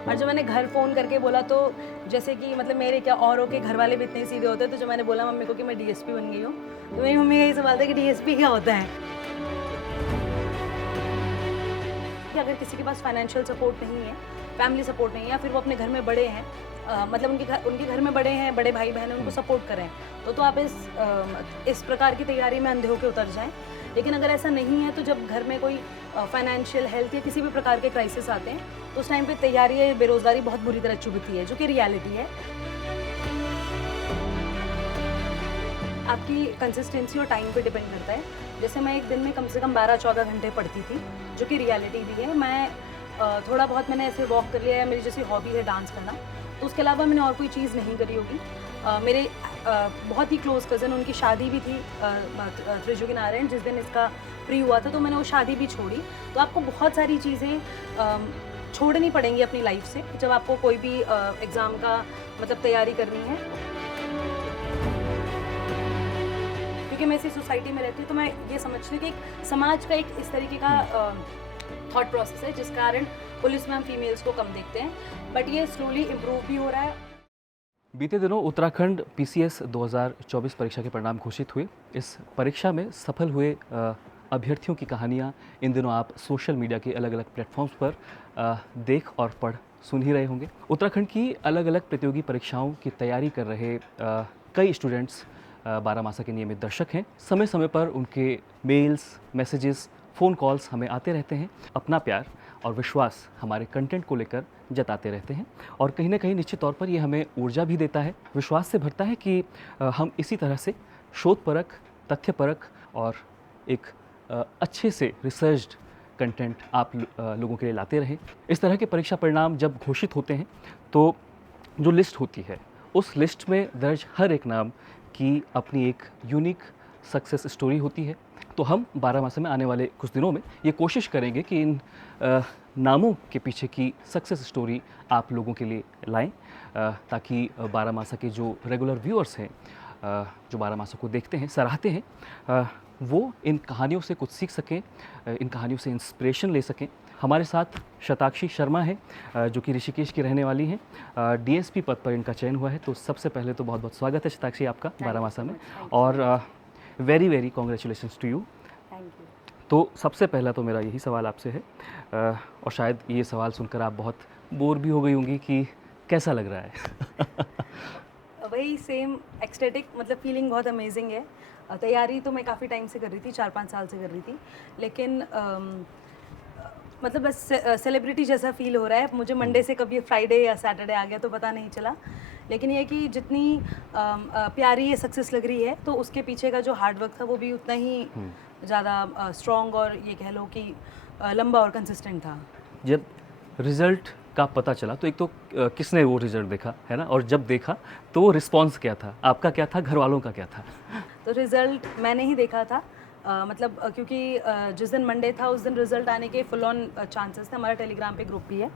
और जब मैंने घर फ़ोन करके बोला तो जैसे कि मतलब मेरे क्या औरों के घर वाले भी इतने सीधे होते हैं, तो जब मैंने बोला मम्मी को कि मैं डीएसपी बन गई हूँ, तो मेरी मम्मी का यही सवाल था कि डीएसपी क्या होता है? कि अगर किसी के पास फाइनेंशियल सपोर्ट नहीं है, फैमिली सपोर्ट नहीं है, या फिर वो अपने घर में बड़े हैं, मतलब उनके घर में बड़े हैं, बड़े भाई-बहन हैं, उनको सपोर्ट करें, तो आप इस प्रकार की तैयारी में अंधे होके उतर जाएँ। लेकिन अगर ऐसा नहीं है, तो जब घर में कोई फाइनेंशियल, हेल्थ या किसी भी प्रकार के क्राइसिस आते हैं, तो उस टाइम पे तैयारी या बेरोज़गारी बहुत बुरी तरह चुभती है, जो कि रियलिटी है। आपकी कंसिस्टेंसी और टाइम पे डिपेंड करता है। जैसे मैं एक दिन में कम से कम 12-14 घंटे पढ़ती थी, जो कि रियलिटी भी है। मैं थोड़ा बहुत मैंने ऐसे वॉक कर लिया, या मेरी जैसी हॉबी है डांस करना, तो उसके अलावा मैंने और कोई चीज़ नहीं करी होगी। मेरे बहुत ही क्लोज़ कज़न, उनकी शादी भी थी त्रिजुगी नारायण, जिस दिन इसका प्री हुआ था, तो मैंने वो शादी भी छोड़ी। तो आपको बहुत सारी चीज़ें छोड़नी पड़ेंगी अपनी लाइफ़ से, जब आपको कोई भी एग्ज़ाम का मतलब तैयारी करनी है। क्योंकि मैं इसी सोसाइटी में रहती हूँ, तो मैं ये समझती हूँ कि एक समाज का एक इस तरीके का थॉट प्रोसेस है, जिस कारण पुलिस में हम फीमेल्स को कम देखते हैं, बट ये स्लोली इम्प्रूव भी हो रहा है। बीते दिनों उत्तराखंड पीसीएस 2024 परीक्षा के परिणाम घोषित हुए। इस परीक्षा में सफल हुए अभ्यर्थियों की कहानियाँ इन दिनों आप सोशल मीडिया के अलग अलग प्लेटफॉर्म्स पर देख और पढ़ सुन ही रहे होंगे। उत्तराखंड की अलग अलग प्रतियोगी परीक्षाओं की तैयारी कर रहे कई स्टूडेंट्स बारामासा के नियमित दर्शक हैं। समय समय पर उनके मेल्स, मैसेजेस, फ़ोन कॉल्स हमें आते रहते हैं। अपना प्यार और विश्वास हमारे कंटेंट को लेकर जताते रहते हैं, और कहीं ना कहीं निश्चित तौर पर ये हमें ऊर्जा भी देता है, विश्वास से भरता है कि हम इसी तरह से शोधपरक, तथ्यपरक और एक अच्छे से रिसर्च्ड कंटेंट आप लोगों के लिए लाते रहें। इस तरह के परीक्षा परिणाम जब घोषित होते हैं, तो जो लिस्ट होती है, उस लिस्ट में दर्ज हर एक नाम की अपनी एक यूनिक सक्सेस स्टोरी होती है। तो हम बारामासा में आने वाले कुछ दिनों में ये कोशिश करेंगे कि इन नामों के पीछे की सक्सेस स्टोरी आप लोगों के लिए लाएं, ताकि बारामासा के जो रेगुलर व्यूअर्स हैं, जो बारामासा को देखते हैं, सराहते हैं, वो इन कहानियों से कुछ सीख सकें, इन कहानियों से इंस्पिरेशन ले सकें। हमारे साथ शताक्षी शर्मा है, जो कि ऋषिकेश की रहने वाली हैं। डीएसपी पद पर इनका चयन हुआ है। तो सबसे पहले तो बहुत बहुत स्वागत है शताक्षी आपका बारामासा में, और very very congratulations to you. Thank you. तो सबसे पहला तो मेरा यही सवाल आपसे है, और शायद ये सवाल सुनकर आप बहुत बोर भी हो गई होंगी कि कैसा लग रहा है? वही सेम एक्सटेटिक, मतलब फीलिंग बहुत अमेजिंग है। तैयारी तो मैं काफ़ी टाइम से कर रही थी, 4-5 साल से कर रही थी, लेकिन मतलब बस सेलिब्रिटी जैसा फील हो रहा है मुझे। मंडे से कभी फ्राइडे या सैटरडे आ गया तो पता नहीं चला, लेकिन ये कि जितनी प्यारी ये सक्सेस लग रही है, तो उसके पीछे का जो हार्डवर्क था वो भी उतना ही ज़्यादा स्ट्रॉन्ग, और ये कह लो कि लंबा और कंसिस्टेंट था। जब रिज़ल्ट का पता चला, तो एक तो किसने वो रिज़ल्ट देखा, है ना? और जब देखा तो रिस्पॉन्स क्या था? आपका क्या था, घर वालों का क्या था? तो रिज़ल्ट मैंने ही देखा था, मतलब क्योंकि जिस दिन मंडे था उस दिन रिज़ल्ट आने के फुल ऑन चांसेस थे। हमारा टेलीग्राम पे ग्रुप भी है,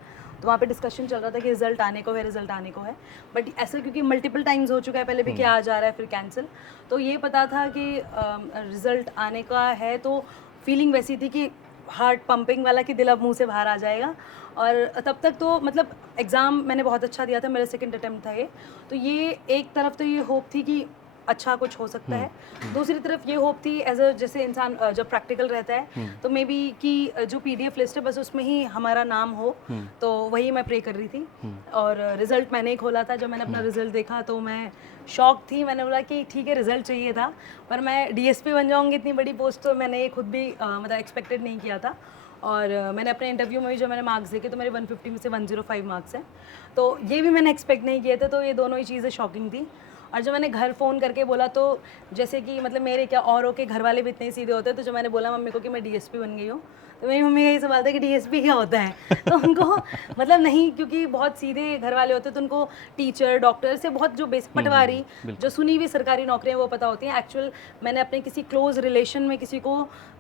तो वहाँ पे डिस्कशन चल रहा था कि रिज़ल्ट आने को है, रिज़ल्ट आने को है। बट ऐसा क्योंकि मल्टीपल टाइम्स हो चुका है पहले भी कि आ जा रहा है फिर कैंसिल, तो ये पता था कि रिज़ल्ट आने का है, तो फीलिंग वैसी थी कि हार्ट पंपिंग वाला, कि दिल अब मुंह से बाहर आ जाएगा। और तब तक तो मतलब एग्ज़ाम मैंने बहुत अच्छा दिया था, मेरा सेकंड अटेम्प्ट था ये, तो ये एक तरफ तो ये होप थी कि अच्छा कुछ हो सकता है, दूसरी तरफ ये होप थी एज अ, जैसे इंसान जब प्रैक्टिकल रहता है तो मे बी कि जो पीडीएफ लिस्ट है बस उसमें ही हमारा नाम हो, तो वही मैं प्रे कर रही थी। और रिज़ल्ट मैंने ही खोला था। जब मैंने अपना रिज़ल्ट देखा तो मैं शॉक थी। मैंने बोला कि ठीक है, रिज़ल्ट चाहिए था, पर मैं डीएसपी बन जाऊँगी इतनी बड़ी पोस्ट, तो मैंने खुद भी मतलब एक्सपेक्टेड नहीं किया था। और मैंने अपने इंटरव्यू में भी जो मैंने मार्क्स देखे, तो मेरे 150 में से 105 मार्क्स हैं, तो ये भी मैंने एक्सपेक्ट नहीं किए थे। तो ये दोनों ही चीज़ें शॉकिंग थी। और जब मैंने घर फ़ोन करके बोला, तो जैसे कि मतलब मेरे क्या औरों के घर वाले भी इतने सीधे होते हैं, तो जब मैंने बोला मम्मी को कि मैं डीएसपी बन गई हूँ, तो मेरी मम्मी का ये सवाल था कि डीएसपी क्या होता है? तो उनको मतलब नहीं, क्योंकि बहुत सीधे घर वाले होते हैं, तो उनको टीचर, डॉक्टर से बहुत जो बेसिक पटवारी, जो सुनी हुई सरकारी नौकरियाँ वो पता होती हैं। एक्चुअल मैंने अपने किसी क्लोज रिलेशन में किसी को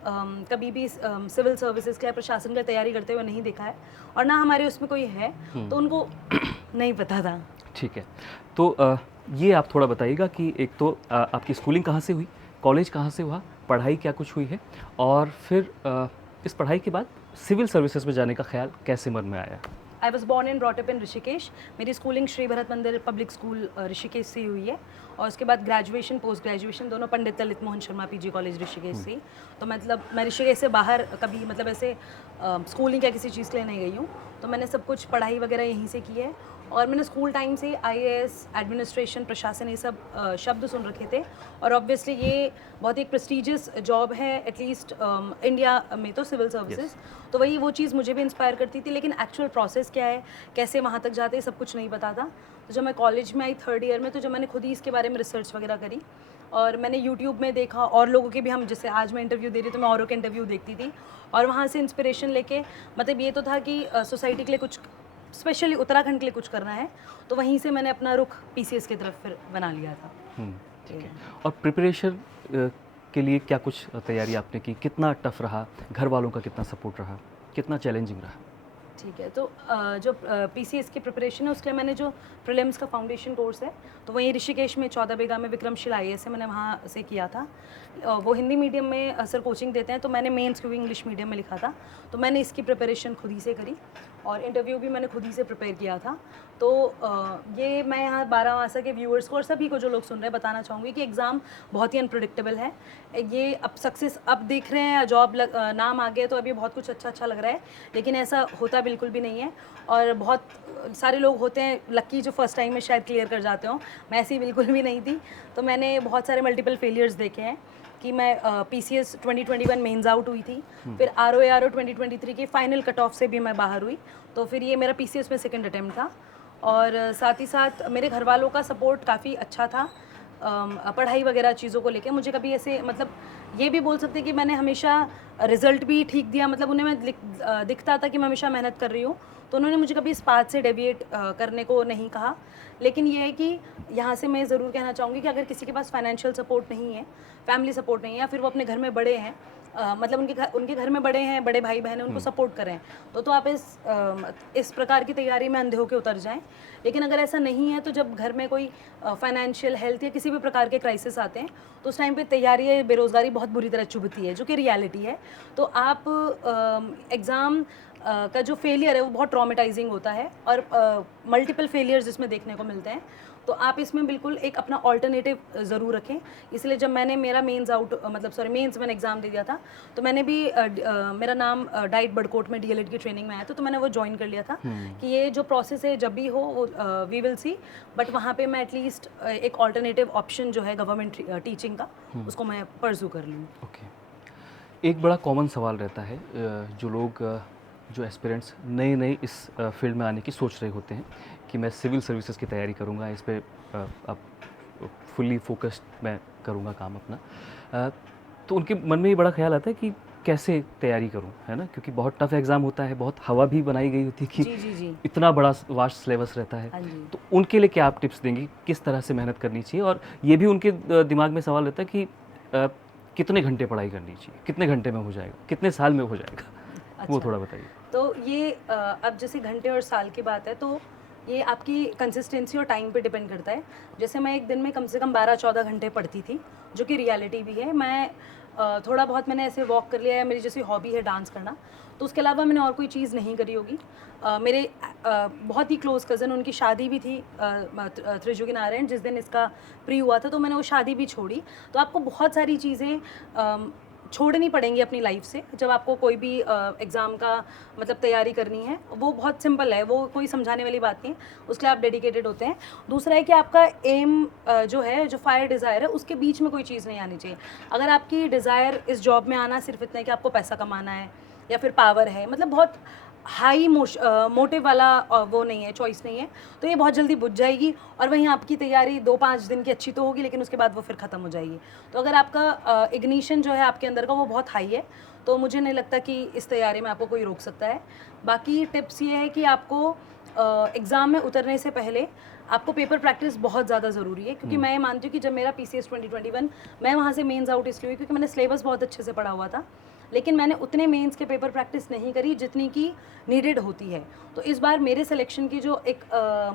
कभी भी सिविल सर्विसेज के या प्रशासन की तैयारी करते हुए नहीं देखा है, और ना हमारे उसमें कोई है, तो उनको नहीं पता था। ठीक है, तो ये आप थोड़ा बताइएगा कि एक तो आपकी स्कूलिंग कहाँ से हुई, कॉलेज कहाँ से हुआ, पढ़ाई क्या कुछ हुई है, और फिर इस पढ़ाई के बाद सिविल सर्विसेज में जाने का ख्याल कैसे मन में आया? I was born and brought up in Rishikesh. मेरी स्कूलिंग श्री भरत मंदिर पब्लिक स्कूल ऋषिकेश से हुई है, और उसके बाद ग्रेजुएशन पोस्ट ग्रेजुएशन दोनों पंडित ललित मोहन शर्मा पीजी कॉलेज ऋषिकेश से। तो मतलब मैं ऋषिकेश से बाहर कभी मतलब ऐसे स्कूलिंग या किसी चीज़ के लिए नहीं गई हूँ, तो मैंने सब कुछ पढ़ाई वगैरह यहीं से की है। और मैंने स्कूल टाइम से IAS, एडमिनिस्ट्रेशन, प्रशासन, ये सब शब्द सुन रखे थे, और ऑब्वियसली ये बहुत एक प्रेस्टिजियस जॉब है एटलीस्ट इंडिया में, तो सिविल सर्विसेज। तो वही वो चीज़ मुझे भी इंस्पायर करती थी, लेकिन एक्चुअल प्रोसेस क्या है, कैसे वहाँ तक जाते हैं, सब कुछ नहीं पता था। तो जब मैं कॉलेज में आई 3rd ईयर में, तो जब मैंने खुद ही इसके बारे में रिसर्च वगैरह करी, और मैंने यूट्यूब में देखा और लोगों के भी, हम जैसे आज मैं इंटरव्यू दे रही, तो मैं औरों के इंटरव्यू देखती थी, और वहाँ से इंस्पिरेशन लेके मतलब ये तो था कि सोसाइटी के लिए कुछ, स्पेशली उत्तराखंड के लिए कुछ करना है, तो वहीं से मैंने अपना रुख PCS की तरफ फिर बना लिया था। ठीक है। और प्रिपरेशन के लिए क्या कुछ तैयारी आपने की? कितना टफ रहा? घर वालों का कितना सपोर्ट रहा? कितना चैलेंजिंग रहा? ठीक है, तो जो PCS की प्रिपरेशन है उसके लिए मैंने जो प्रीलिम्स का फाउंडेशन कोर्स है, तो वहीं ऋषिकेश में 14 बीघा में विक्रमशील IAS है, मैंने वहाँ से किया था। वो हिंदी मीडियम में सर कोचिंग देते हैं, तो मैंने मेंस क्योंकि इंग्लिश मीडियम में लिखा था, तो मैंने इसकी प्रिपरेशन खुद ही से करी, और इंटरव्यू भी मैंने खुद ही से प्रिपेयर किया था। तो ये मैं यहाँ 12 मासा के व्यूअर्स को और सभी को जो लोग सुन रहे हैं बताना चाहूँगी कि एग्ज़ाम बहुत ही अनप्रिडिक्टेबल है। ये अब सक्सेस अब देख रहे हैं, जॉब नाम आ गया तो अभी बहुत कुछ अच्छा लग रहा है, लेकिन ऐसा होता बिल्कुल भी नहीं है। और बहुत सारे लोग होते हैं लकी जो फर्स्ट टाइम में शायद क्लियर कर जाते हो, मैं ऐसी बिल्कुल भी नहीं थी। तो मैंने बहुत सारे मल्टीपल फेलियर्स देखे हैं कि मैं PCS 2021 मेंस आउट हुई थी, फिर ROA 2023 के फाइनल कट ऑफ से भी मैं बाहर हुई, तो फिर ये मेरा PCS में सेकंड अटेम्प्ट था। और साथ ही साथ मेरे घर वालों का सपोर्ट काफ़ी अच्छा था पढ़ाई वगैरह चीज़ों को लेके। मुझे कभी ऐसे मतलब ये भी बोल सकते कि मैंने हमेशा रिज़ल्ट भी ठीक दिया, मतलब उन्हें मैं दिखता था कि मैं हमेशा मेहनत कर रही हूँ, तो उन्होंने मुझे कभी इस पाथ से डेविएट करने को नहीं कहा। लेकिन ये है कि यहाँ से मैं ज़रूर कहना चाहूँगी कि अगर किसी के पास फाइनेंशियल सपोर्ट नहीं है, फैमिली सपोर्ट नहीं है, या फिर वो अपने घर में बड़े हैं, मतलब उनके घर में बड़े हैं, बड़े भाई बहन हैं, उनको सपोर्ट करें, तो आप इस प्रकार की तैयारी में अंधे होकर उतर जाएं। लेकिन अगर ऐसा नहीं है, तो जब घर में कोई फाइनेंशियल, हेल्थ या किसी भी प्रकार के क्राइसिस आते हैं, तो उस टाइम पे तैयारी, बेरोज़गारी बहुत बुरी तरह चुभती है, जो कि रियलिटी है। तो आप एग्ज़ाम का जो फेलियर है वो बहुत ट्रॉमेटाइजिंग होता है, और मल्टीपल फेलियर्स जिसमें देखने को मिलते हैं, तो आप इसमें बिल्कुल एक अपना ऑल्टरनेटिव ज़रूर रखें। इसलिए जब मैंने मेरा मेंस मैंने एग्ज़ाम दे दिया था, तो मैंने भी मेरा नाम डाइट बड़कोट में DLED की ट्रेनिंग में आया था, तो मैंने वो ज्वाइन कर लिया था कि ये जो प्रोसेस है जब भी हो वी विल सी, बट वहाँ पे मैं एटलीस्ट एक ऑल्टरनेटिव ऑप्शन जो है गवर्नमेंट टीचिंग का, उसको मैं परस्यू कर लूँ। ओके। एक बड़ा कॉमन सवाल रहता है, जो लोग जो एस्पिरेंट्स नए इस फील्ड में आने की सोच रहे होते हैं कि मैं सिविल सर्विसेज की तैयारी करूंगा, इस पर अब फुल्ली फोकस्ड मैं करूंगा काम अपना, तो उनके मन में ये बड़ा ख्याल आता है कि कैसे तैयारी करूं, है ना, क्योंकि बहुत टफ एग्ज़ाम होता है, बहुत हवा भी बनाई गई होती है कि जी। इतना बड़ा वास्ट सिलेबस रहता है। तो उनके लिए क्या आप टिप्स देंगी, किस तरह से मेहनत करनी चाहिए? और ये भी उनके दिमाग में सवाल रहता है कि कितने घंटे पढ़ाई करनी चाहिए, कितने घंटे में हो जाएगा, कितने साल में हो जाएगा? वो थोड़ा बताइए। तो ये अब जैसे घंटे और साल की बात है, तो ये आपकी कंसिस्टेंसी और टाइम पे डिपेंड करता है। जैसे मैं एक दिन में कम से कम 12-14 घंटे पढ़ती थी, जो कि रियलिटी भी है। मैं थोड़ा बहुत मैंने ऐसे वॉक कर लिया है, मेरी जैसी हॉबी है डांस करना, तो उसके अलावा मैंने और कोई चीज़ नहीं करी होगी। मेरे बहुत ही क्लोज़ कज़न, उनकी शादी भी थी त्रिजुगी नारायण, जिस दिन इसका प्री हुआ था, तो मैंने वो शादी भी छोड़ी। तो आपको बहुत सारी चीज़ें छोड़नी पड़ेंगी अपनी लाइफ से जब आपको कोई भी एग्ज़ाम का मतलब तैयारी करनी है। वो बहुत सिंपल है, वो कोई समझाने वाली बात नहीं है, उसके लिए आप डेडिकेटेड होते हैं। दूसरा है कि आपका एम जो है, जो फायर डिज़ायर है, उसके बीच में कोई चीज़ नहीं आनी चाहिए। अगर आपकी डिज़ायर इस जॉब में आना सिर्फ इतना है कि आपको पैसा कमाना है या फिर पावर है, मतलब बहुत हाई मोटिव वाला वो नहीं है, चॉइस नहीं है, तो ये बहुत जल्दी बुझ जाएगी। और वहीं आपकी तैयारी 2-5 दिन की अच्छी तो होगी, लेकिन उसके बाद वो फिर ख़त्म हो जाएगी। तो अगर आपका इग्निशन जो है आपके अंदर का वो बहुत हाई है, तो मुझे नहीं लगता कि इस तैयारी में आपको कोई रोक सकता है। बाकी टिप्स ये है कि आपको एग्ज़ाम में उतरने से पहले आपको पेपर प्रैक्टिस बहुत ज़्यादा ज़रूरी है, क्योंकि मैं ये मानती हूँ कि जब मेरा PCS 2021 मैं वहाँ से मेंस आउट इसलिए हुई क्योंकि मैंने सिलेबस बहुत अच्छे से पढ़ा हुआ था। लेकिन मैंने उतने मेंस के पेपर प्रैक्टिस नहीं करी जितनी की नीडेड होती है। तो इस बार मेरे सिलेक्शन की जो एक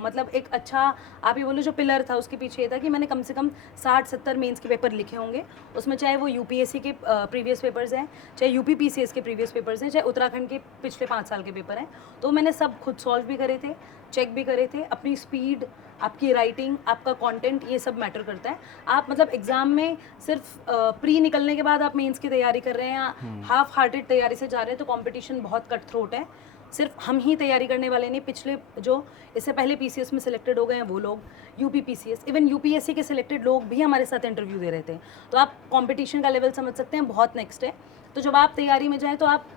मतलब एक अच्छा आप ये बोलो जो पिलर था उसके पीछे ये था कि मैंने कम से कम 60-70 मेंस के पेपर लिखे होंगे। उसमें चाहे वो यूपीएससी के प्रीवियस पेपर्स हैं, चाहे यूपीपीसीएस के प्रीवियस पेपर्स हैं, चाहे उत्तराखंड के पिछले 5 साल के पेपर हैं। तो मैंने सब खुद सॉल्व भी करे थे, चेक भी करे थे। अपनी स्पीड, आपकी राइटिंग, आपका कंटेंट, ये सब मैटर करता है। आप मतलब एग्जाम में सिर्फ प्री निकलने के बाद आप मेंस की तैयारी कर रहे हैं या हाफ हार्टेड तैयारी से जा रहे हैं तो कंपटीशन बहुत कट थ्रोट है। सिर्फ हम ही तैयारी करने वाले नहीं, पिछले जो इससे पहले पीसीएस में सिलेक्टेड हो गए हैं वो लोग, यूपी पीसीएस, इवन यूपीएससी के सिलेक्टेड लोग भी हमारे साथ इंटरव्यू दे रहे थे। तो आप कंपटीशन का लेवल समझ सकते हैं, बहुत नेक्स्ट है। तो जब आप तैयारी में जाएँ तो आप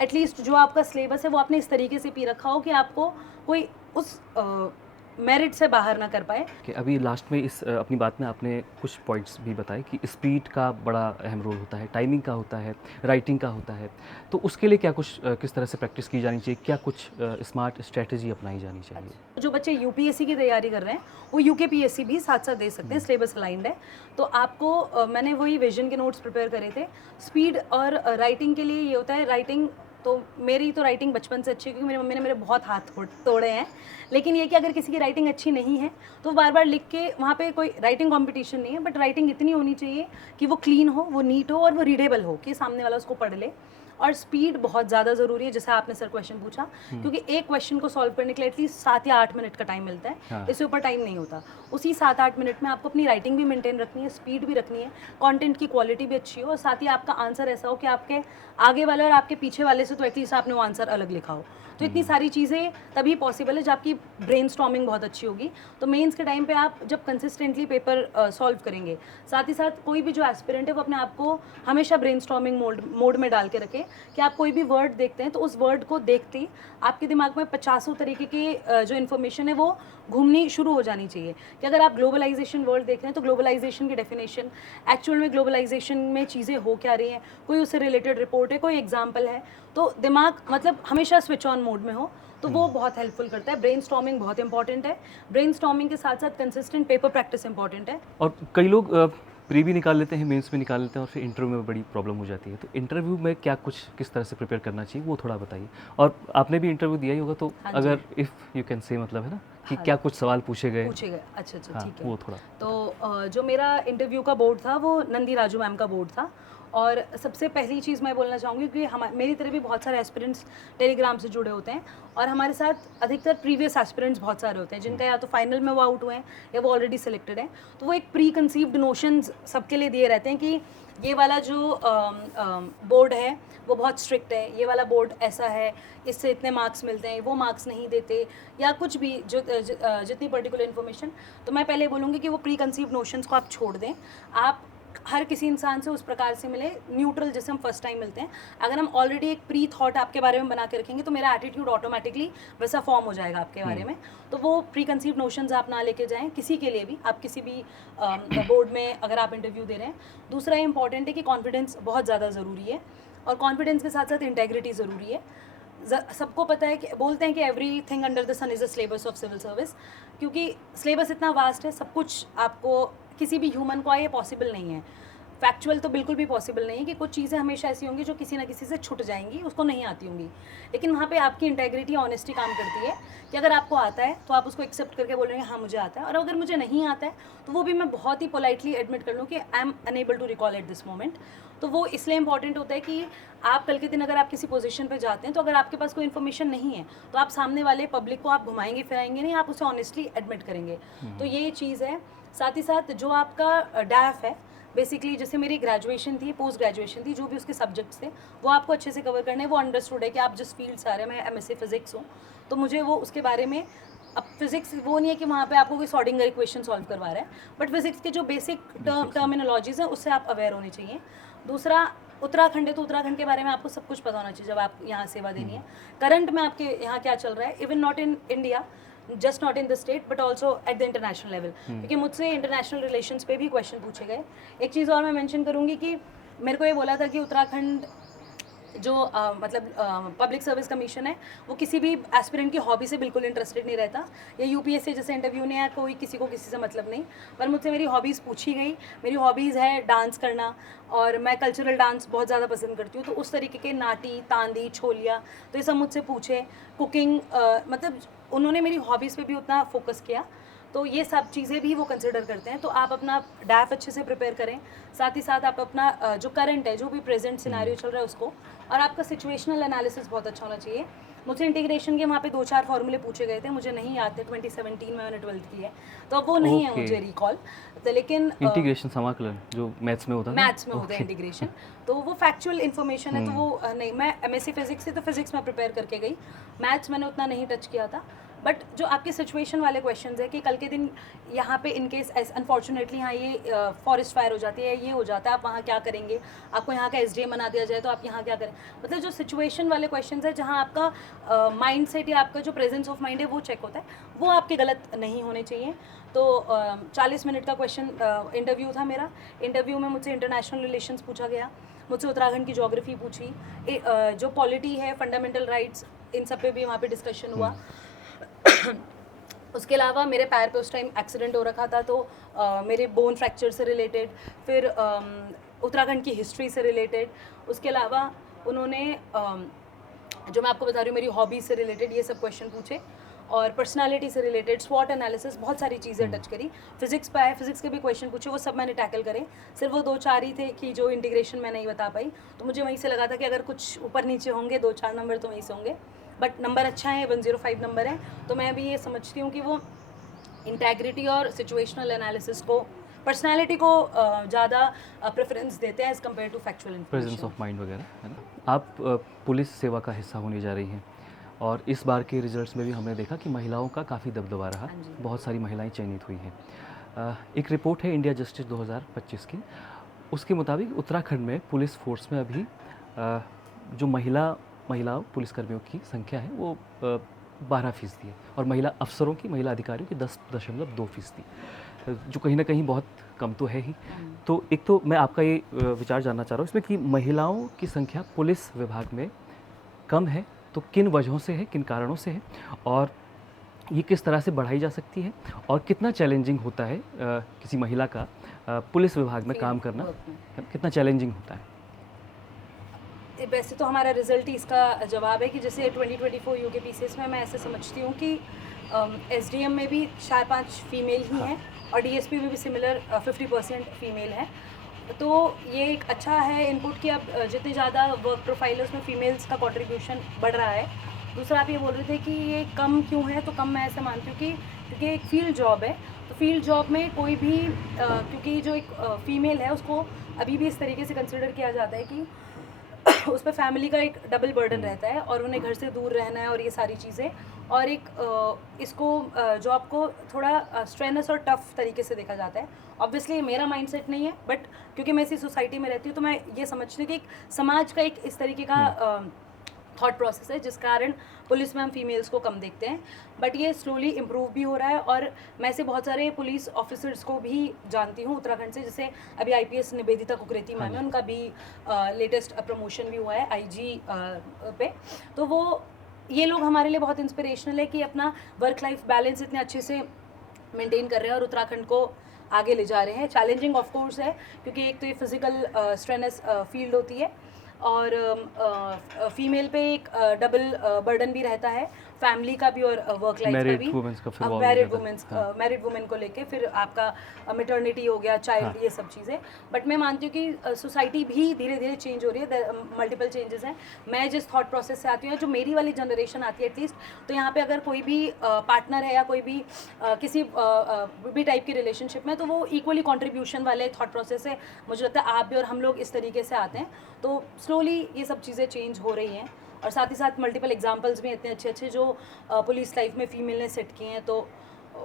एटलीस्ट जो आपका सिलेबस है वो आपने इस तरीके से पी रखा हो कि आपको कोई उस मेरिट से बाहर ना कर पाए। कि अभी लास्ट में इस अपनी बात में आपने कुछ पॉइंट्स भी बताए कि स्पीड का बड़ा अहम रोल होता है, टाइमिंग का होता है, राइटिंग का होता है। तो उसके लिए क्या कुछ किस तरह से प्रैक्टिस की जानी चाहिए, क्या कुछ स्मार्ट स्ट्रेटजी अपनाई जानी चाहिए? जो बच्चे यूपीएससी की तैयारी कर रहे हैं वो यूकेपीएससी भी साथ साथ दे सकते हैं, सिलेबस अलाइंड है। तो आपको मैंने वही विजन के नोट्स प्रिपेयर करे थे। स्पीड और राइटिंग के लिए ये होता है, राइटिंग तो मेरी तो राइटिंग बचपन से अच्छी है क्योंकि मेरी मम्मी ने मेरे बहुत हाथ तोड़े हैं। लेकिन ये कि अगर किसी की राइटिंग अच्छी नहीं है तो बार बार लिख के, वहाँ पे कोई राइटिंग कंपटीशन नहीं है, बट राइटिंग इतनी होनी चाहिए कि वो क्लीन हो, वो नीट हो और वो रीडेबल हो कि सामने वाला उसको पढ़ ले। और स्पीड बहुत ज़्यादा ज़रूरी है, जैसा आपने सर क्वेश्चन पूछा, क्योंकि एक क्वेश्चन को सॉल्व करने के लिए एटलीस्ट 7 या 8 मिनट का टाइम मिलता है। हाँ। इससे ऊपर टाइम नहीं होता। उसी 7-8 मिनट में आपको अपनी राइटिंग भी मेंटेन रखनी है, स्पीड भी रखनी है, कंटेंट की क्वालिटी भी अच्छी हो और साथ ही आपका आंसर ऐसा हो कि आपके आगे वाले और आपके पीछे वाले से तो एटलीस्ट आपने वो आंसर अलग लिखा हो। तो इतनी सारी चीज़ें तभी पॉसिबल है जब आपकी ब्रेनस्टॉर्मिंग बहुत अच्छी होगी। तो मेंस के टाइम पे आप जब कंसिस्टेंटली पेपर सॉल्व करेंगे, साथ ही साथ कोई भी जो एस्पिरेंट है वो अपने आप को हमेशा ब्रेनस्टॉर्मिंग मोड में डाल के रखे कि आप कोई भी वर्ड देखते हैं तो उस वर्ड को देखते ही आपके दिमाग में 50 तरीके की जो इन्फॉर्मेशन है वो घूमनी शुरू हो जानी चाहिए। कि अगर आप ग्लोबलाइजेशन वर्ड देख रहे हैं तो ग्लोबलाइजेशन की डेफिनेशन, एक्चुअल में ग्लोबलाइजेशन में चीज़ें हो क्या रही हैं, कोई उससे रिलेटेड रिपोर्ट है, कोई एग्जाम्पल है, तो दिमाग मतलब हमेशा स्विच ऑन मोड में हो, तो वो बहुत हेल्पफुल करता है। ब्रेनस्टॉर्मिंग बहुत इंपॉर्टेंट है। ब्रेनस्टॉर्मिंग के साथ साथ कंसिस्टेंट पेपर प्रैक्टिस इंपॉर्टेंट है। और कई लोग प्री भी निकाल लेते हैं, मेंस में निकाल लेते हैं और फिर इंटरव्यू में बड़ी प्रॉब्लम हो जाती है। तो इंटरव्यू में क्या कुछ किस तरह से प्रिपेयर करना चाहिए वो थोड़ा बताइए। और आपने भी इंटरव्यू दिया ही होगा तो हाँ जी। अगर इफ़ यू कैन से, मतलब है ना कि हाँ क्या कुछ सवाल पूछे गए? अच्छा हाँ, ठीक है। वो थोड़ा। तो जो मेरा इंटरव्यू का बोर्ड था वो नंदी राजू मैम का बोर्ड था। और सबसे पहली चीज़ मैं बोलना चाहूँगी कि मेरी तरह भी बहुत सारे एस्पिरेंट्स टेलीग्राम से जुड़े होते हैं और हमारे साथ अधिकतर प्रीवियस एस्पिरेंट्स बहुत सारे होते हैं जिनका या तो फाइनल में वो आउट हुए हैं या वो ऑलरेडी सिलेक्टेड हैं। तो वो एक प्री कंसीव्ड नोशंस सबके लिए दिए रहते हैं कि ये वाला जो बोर्ड है वो बहुत स्ट्रिक्ट है, ये वाला बोर्ड ऐसा है, इससे इतने मार्क्स मिलते हैं, वो मार्क्स नहीं देते, या कुछ भी जितनी पर्टिकुलर इन्फॉर्मेशन। तो मैं पहले बोलूँगी कि वो प्री कंसीव्ड नोशंस को आप छोड़ दें। आप हर किसी इंसान से उस प्रकार से मिले न्यूट्रल, जैसे हम फर्स्ट टाइम मिलते हैं। अगर हम ऑलरेडी एक प्री थॉट आपके बारे में बना के रखेंगे तो मेरा एटीट्यूड ऑटोमेटिकली वैसा फॉर्म हो जाएगा आपके बारे में। तो वो प्री कंसीव नोशंस आप ना लेके जाएं किसी के लिए भी। आप किसी भी बोर्ड में अगर आप इंटरव्यू दे रहे हैं। दूसरा ये इंपॉर्टेंट है कि कॉन्फिडेंस बहुत ज़्यादा ज़रूरी है और कॉन्फिडेंस के साथ साथ इंटेग्रिटी ज़रूरी है। सबको पता है कि बोलते हैं कि everything under the sun is a syllabus of civil service, क्योंकि सिलेबस इतना वास्ट है, सब कुछ आपको किसी भी ह्यूमन को आए पॉसिबल नहीं है। फैक्चुअल तो बिल्कुल भी पॉसिबल नहीं है कि कुछ चीज़ें हमेशा ऐसी होंगी जो किसी ना किसी से छूट जाएंगी, उसको नहीं आती होंगी। लेकिन वहाँ पे आपकी इंटेग्रिटी, ऑनेस्टी काम करती है कि अगर आपको आता है तो आप उसको एक्सेप्ट करके बोलेंगे हाँ मुझे आता है, और अगर मुझे नहीं आता है तो वो भी मैं बहुत ही पोलाइटली एडमिट कर लूँ कि I am unable to recall at this moment. तो वो इसलिए इंपॉर्टेंट होता है कि आप कल के दिन अगर आप किसी पोजीशन पे जाते हैं तो अगर आपके पास कोई इन्फॉर्मेशन नहीं है तो आप सामने वाले पब्लिक को आप घुमाएंगे फिराएंगे नहीं, आप उसे ऑनेस्टली एडमिट करेंगे। तो ये चीज़ है। साथ ही साथ जो आपका डैफ है, बेसिकली जैसे मेरी ग्रेजुएशन थी, पोस्ट ग्रेजुएशन थी, जो भी उसके सब्जेक्ट्स थे वो आपको अच्छे से कवर करने हैं। वो अंडरस्टूड है कि आप जिस फील्ड से आ रहे हैं, मैं एमएससी फिजिक्स हूँ तो मुझे वो उसके बारे में, अब फिजिक्स वो नहीं है कि वहाँ पे आपको कोई सॉर्डिंगर इक्वेशन सॉल्व करवा रहा है, बट फिजिक्स के जो बेसिक टर्मिनोलॉजीज़ हैं उससे आप अवेयर होने चाहिए। दूसरा, उत्तराखंड है तो उत्तराखंड के बारे में आपको सब कुछ पता होना चाहिए जब आप यहाँ सेवा देनी है। करंट में आपके यहाँ क्या चल रहा है, even not in India, just not in the state but also at the international level, क्योंकि मुझसे इंटरनेशनल रिलेशंस पे भी क्वेश्चन पूछे गए। एक चीज़ और मैं मेंशन करूँगी कि मेरे को ये बोला था कि उत्तराखंड जो मतलब पब्लिक सर्विस कमीशन है वो किसी भी एस्पिरेंट की हॉबी से बिल्कुल इंटरेस्टेड नहीं रहता, या यूपीएससी जैसे इंटरव्यू नहीं है, कोई किसी को किसी से मतलब नहीं। पर मुझसे मेरी हॉबीज़ पूछी गई। मेरी हॉबीज़ है डांस करना, और मैं कल्चरल डांस बहुत ज़्यादा पसंद करती हूँ, तो उस तरीके के नाटी, तांदी, छोलिया, तो ये सब मुझसे पूछे। कुकिंग, मतलब उन्होंने मेरी हॉबीज़ पे भी उतना फोकस किया, तो ये सब चीज़ें भी वो कंसिडर करते हैं। तो आप अपना डैफ अच्छे से प्रिपेयर करें, साथ ही साथ आप अपना जो करंट है, जो भी प्रेजेंट सिनेरियो चल रहा है उसको, और आपका सिचुएशनल एनालिसिस बहुत अच्छा होना चाहिए। मुझसे इंटीग्रेशन के वहाँ पे 2-4 फॉर्मूले पूछे गए थे, मुझे नहीं याद थे, 2017 में मैंने 12th की है, तो अब वो नहीं है ओके। मुझे रिकॉल। तो लेकिन इंटीग्रेशन समाकलन जो मैथ्स में होता था? मैथ्स में होता है इंटीग्रेशन, तो वो फैक्चुअल इन्फॉर्मेशन है, तो वो नहीं, मैं एमएससी फिजिक्स से, तो फिजिक्स में प्रिपेयर करके गई, मैथ्स मैंने उतना नहीं टच किया था। बट जो आपके सिचुएशन वाले क्वेश्चंस है कि कल के दिन यहाँ पे इनकेस अनफॉर्चुनेटली यहाँ ये फॉरेस्ट फायर हो जाती है, ये हो जाता है, आप वहाँ क्या करेंगे, आपको यहाँ का एसडीएम बना दिया जाए तो आप यहाँ क्या करें, मतलब जो सिचुएशन वाले क्वेश्चंस है जहाँ आपका माइंड सेट या आपका जो प्रेजेंस ऑफ माइंड है वो चेक होता है, वो आपके गलत नहीं होने चाहिए। तो 40 मिनट का क्वेश्चन इंटरव्यू था मेरा। इंटरव्यू में मुझसे इंटरनेशनल रिलेशंस पूछा गया, मुझसे उत्तराखंड की ज्योग्राफी पूछी, जो पॉलिटी है, फंडामेंटल राइट्स, इन सब पे भी वहाँ पे डिस्कशन हुआ। उसके अलावा मेरे पैर पे उस टाइम एक्सीडेंट हो रखा था, तो मेरे बोन फ्रैक्चर से रिलेटेड, फिर उत्तराखंड की हिस्ट्री से रिलेटेड, उसके अलावा उन्होंने जो मैं आपको बता रही हूँ मेरी हॉबीज से रिलेटेड ये सब क्वेश्चन पूछे, और पर्सनालिटी से रिलेटेड, स्वॉट एनालिसिस, बहुत सारी चीज़ें टच करी। फिजिक्स पे आए, फिजिक्स के भी क्वेश्चन पूछे, वो सब मैंने टैकल करे। सिर्फ वो 2-4 ही थे कि जो इंटीग्रेशन मैं नहीं बता पाई, तो मुझे वहीं से लगा था कि अगर कुछ ऊपर नीचे होंगे 2-4 नंबर तो वहीं से होंगे, बट नंबर अच्छा है, 105 नंबर है। तो मैं भी ये समझती हूँ कि वो इंटेग्रिटी और सिचुएशनल एनालिसिस को, पर्सनालिटी को ज़्यादा प्रेफरेंस देते हैं as compare to factual presence information. Of mind वगैरह, है ना? आप पुलिस सेवा का हिस्सा होने जा रही हैं, और इस बार के रिजल्ट्स में भी हमने देखा कि महिलाओं का काफ़ी दबदबा रहा, हाँ जी। बहुत सारी महिलाएं चयनित हुई हैं। एक रिपोर्ट है इंडिया जस्टिस 2025 की, उसके मुताबिक उत्तराखंड में पुलिस फोर्स में अभी जो महिला पुलिसकर्मियों की संख्या है वो 12% है, और महिला अफसरों की, महिला अधिकारियों की 10.2%, जो कहीं ना कहीं बहुत कम तो है ही। तो एक तो मैं आपका ये विचार जानना चाह रहा हूँ इसमें कि महिलाओं की संख्या पुलिस विभाग में कम है, तो किन वजहों से है, किन कारणों से है, और ये किस तरह से बढ़ाई जा सकती है, और कितना चैलेंजिंग होता है किसी महिला का पुलिस विभाग में काम करना, कितना चैलेंजिंग होता है? वैसे तो हमारा रिजल्ट ही इसका जवाब है कि जैसे 2024 यूके पीसीएस में मैं ऐसे समझती हूँ कि एसडीएम में भी 4-5 फीमेल ही हैं, और डीएसपी में भी सिमिलर 50% फीमेल है। तो ये एक अच्छा है इनपुट कि अब जितने ज़्यादा वर्क प्रोफाइल है उसमें फीमेल्स का कंट्रीब्यूशन बढ़ रहा है। दूसरा, आप ये बोल रहे थे कि ये कम क्यों है, तो कम मैं ऐसे मानती हूँ कि क्योंकि एक फील्ड जॉब है, तो फील्ड जॉब में कोई भी क्योंकि जो एक फीमेल है उसको अभी भी इस तरीके से कंसिडर किया जाता है कि उस पर फैमिली का एक डबल बर्डन रहता है, और उन्हें घर से दूर रहना है और ये सारी चीज़ें, और एक इसको जॉब को थोड़ा स्ट्रेनस और टफ तरीके से देखा जाता है। ऑब्वियसली मेरा माइंडसेट नहीं है, बट क्योंकि मैं इसी सोसाइटी में रहती हूँ तो मैं ये समझती हूँ कि एक समाज का एक इस तरीके का थॉट प्रोसेस है जिस कारण पुलिस में हम फीमेल्स को कम देखते हैं। बट ये स्लोली इम्प्रूव भी हो रहा है, और मैं ऐसे बहुत सारे पुलिस ऑफिसर्स को भी जानती हूँ उत्तराखंड से, जैसे अभी आईपीएस निवेदिता कुकरेती मैम है, उनका भी लेटेस्ट प्रमोशन भी हुआ है आईजी पे। तो वो ये लोग हमारे लिए बहुत इंस्पिरेशनल है कि अपना वर्क लाइफ बैलेंस इतने अच्छे से मेंटेन कर रहे हैं और उत्तराखंड को आगे ले जा रहे हैं। चैलेंजिंग ऑफ कोर्स है क्योंकि एक तो ये फिजिकल स्ट्रेनस फील्ड होती है, और फीमेल पे एक डबल बर्डन भी रहता है, फैमिली का भी और वर्क लाइफ का भी। मैरिड वुमेन को लेके फिर आपका मैटरनिटी हो गया, चाइल्ड, ये सब चीज़ें। बट मैं मानती हूँ कि सोसाइटी भी धीरे धीरे चेंज हो रही है, मल्टीपल चेंजेस हैं। मैं जिस थॉट प्रोसेस से आती हूँ, जो मेरी वाली जनरेशन आती है एटलीस्ट, तो यहाँ पे अगर कोई भी पार्टनर है या कोई भी किसी भी टाइप की रिलेशनशिप में, तो वो इक्वली कॉन्ट्रीब्यूशन वाले थॉट प्रोसेस है। मुझे लगता है आप भी और हम लोग इस तरीके से आते हैं, तो स्लोली ये सब चीज़ें चेंज हो रही हैं। और साथ ही साथ मल्टीपल एग्जांपल्स भी इतने अच्छे अच्छे जो पुलिस लाइफ में फीमेल ने सेट किए हैं, तो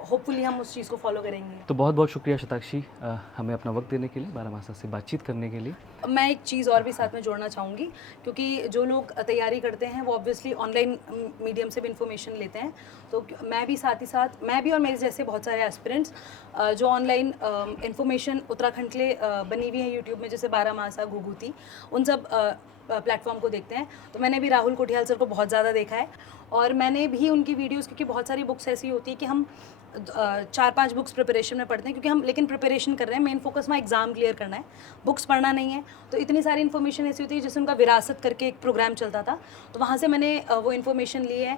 होपफुली हम उस चीज़ को फॉलो करेंगे। तो बहुत बहुत शुक्रिया शताक्षी, हमें अपना वक्त देने के लिए, बारामासा से बातचीत करने के लिए। मैं एक चीज़ और भी साथ में जोड़ना चाहूँगी, क्योंकि जो लोग तैयारी करते हैं वो ऑब्वियसली ऑनलाइन मीडियम से भी इन्फॉर्मेशन लेते हैं, तो मैं भी साथ ही साथ, मैं भी और मेरे जैसे बहुत सारे एस्पिरेंट्स जो ऑनलाइन इन्फॉर्मेशन उत्तराखंड के लिए बनी हुई है यूट्यूब में, जैसे बारामासा, घुघुती, उन सब प्लेटफॉर्म को देखते हैं, तो मैंने भी राहुल कोठियाल सर को बहुत ज़्यादा देखा है। और मैंने भी उनकी वीडियोस, क्योंकि बहुत सारी बुक्स ऐसी होती है कि हम 4-5 बुक्स प्रिपरेशन में पढ़ते हैं, क्योंकि हम लेकिन प्रिपरेशन कर रहे हैं, मेन फोकस में एग्ज़ाम क्लियर करना है, बुक्स पढ़ना नहीं है। तो इतनी सारी इन्फॉर्मेशन ऐसी होती है, जैसे उनका विरासत करके एक प्रोग्राम चलता था, तो वहाँ से मैंने वो इन्फॉर्मेशन ली है।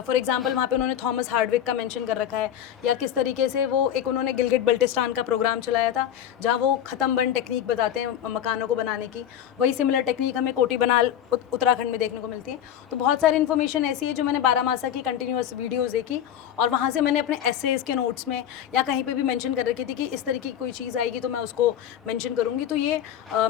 फॉर एग्जांपल वहाँ पे उन्होंने थॉमस हार्डविक का मेंशन कर रखा है, या किस तरीके से वो एक उन्होंने गिलगिट बल्टिस्तान का प्रोग्राम चलाया था, जहाँ वो ख़त्म बन टेक्निक बताते हैं मकानों को बनाने की। वही सिमिलर टेक्निक हमें कोटी बनाल उत्तराखंड में देखने को मिलती है। तो बहुत सारी इन्फॉर्मेशन ऐसी है जो मैंने 12 मासा की कंटिन्यूस वीडियोज़ देखी, और वहाँ से मैंने अपने एसेज के नोट्स में या कहीं पे भी मेंशन कर रखी थी कि इस तरीके की कोई चीज़ आएगी तो मैं उसको मेंशन करूँगी। तो ये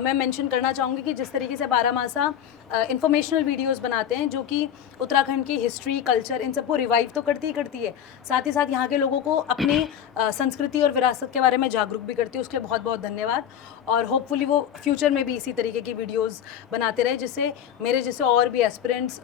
मैं मेंशन करना चाहूँगी कि जिस तरीके से 12 मासा इंफॉर्मेशनल वीडियोस बनाते हैं, जो कि उत्तराखंड की हिस्ट्री, कल्चर, इन सबको रिवाइव तो करती ही करती है, साथ ही साथ यहाँ के लोगों को अपनी संस्कृति और विरासत के बारे में जागरूक भी करती है। उसके लिए बहुत बहुत धन्यवाद, और होपफुली वो फ्यूचर में भी इसी तरीके की वीडियोस बनाते रहे, जिससे मेरे जैसे और भी एस्पिरेंट्स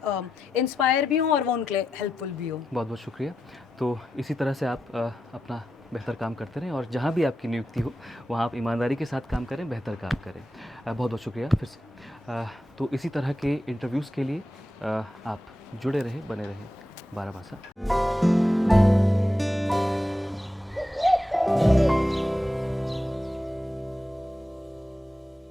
इंस्पायर भी हों और वो उनके लिए हेल्पफुल भी हो। बहुत बहुत शुक्रिया। तो इसी तरह से आप अपना बेहतर काम करते रहें, और जहाँ भी आपकी नियुक्ति हो वहाँ आप ईमानदारी के साथ काम करें, बेहतर काम करें। बहुत बहुत शुक्रिया फिर से। तो इसी तरह के इंटरव्यूज़ के लिए आप जुड़े रहें, बने रहें 12 मासा।